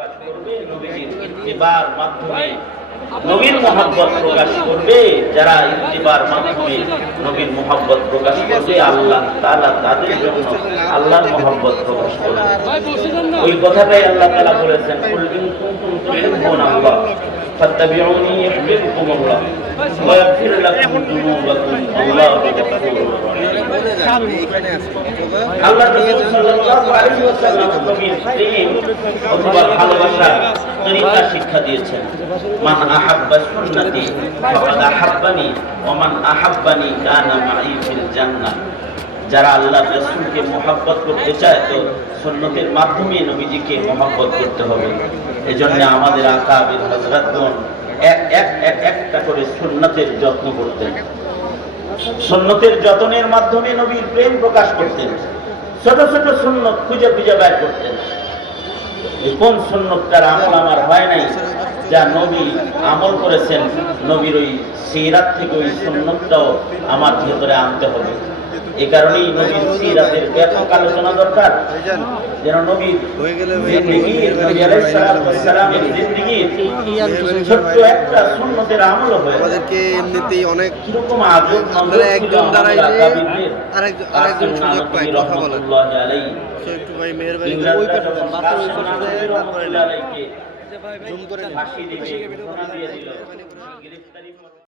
প্রকাশ করবে, নবীজির ইত্তিবার মাধ্যমে নবীর মুহাব্বত প্রকাশ করবে। যারা ইত্তিবার মাধ্যমে নবীর মুহাব্বত প্রকাশ করবে, আল্লাহ তাআলা তাদের জন্য আল্লাহর মুহাব্বত প্রকাশ করবে। ওই কথাটাই আল্লাহ তাআলা বলেছেন, কুল ইন কুনতুম তুহিব্বুনাল্লাহ ফাত্তাবিউনি ইউহিব্বুকুমুল্লাহ ওয়া ইয়াগফির লাকুম যুনুবাকুম আল্লাহু গফুরুর রহিম। আল্লাহ রাসূল সাল্লাল্লাহু আলাইহি ওয়াসাল্লাম নবীর প্রেম অথবা ভালোবাসা তরিকা শিক্ষা দিয়েছেন। মান আহাব্বা সুন্নতি ফাকাদ আহাব্বানি ওয়া মান আহাব্বানি কানা মাই ফিল জান্নাহ। যারা আল্লাহর রাসূলকে মুহাব্বত করতে চায় তো সুন্নতের মাধ্যমে নবীজিকে মুহাব্বত করতে হবে। এজন্য আমাদের আকাবির হযরতগণ একটা করে সুন্নতের যত্ন করতেন। সুন্নতের যত্নের মাধ্যমে নবীর প্রেম প্রকাশ করতেন। ছোট ছোট সুন্নত খুঁজে খুঁজে বের করতেন। কোন সুন্নতটার আমল আমার হয় নাই, যা নবী আমল করেছেন, নবীর ওই সিরাত থেকে ওই সুন্নতটাও আমার ভেতরে আনতে হবে। এই কারণেই নবীর সিরাতের ব্যাপক আলোচনা দরকার, যেন নবীর জিন্দেগীর, নবী আলাইহিস সালামের জিন্দেগীর ছোট্ট একটা সুন্নতের আমল হয়। আমাদেরকে এমনিতেই অনেক কিরকম আজব আমাদের একজন দাঁড়াইলে আরেকজন সুযোগ পায় কথা বলার। একটু ভাই মেহেরবানি করে ওই পাশে বাসা ওই পাশে তারপরে জুম করে ফাঁসি দিবে, ঘোষণা দিয়ে দিল।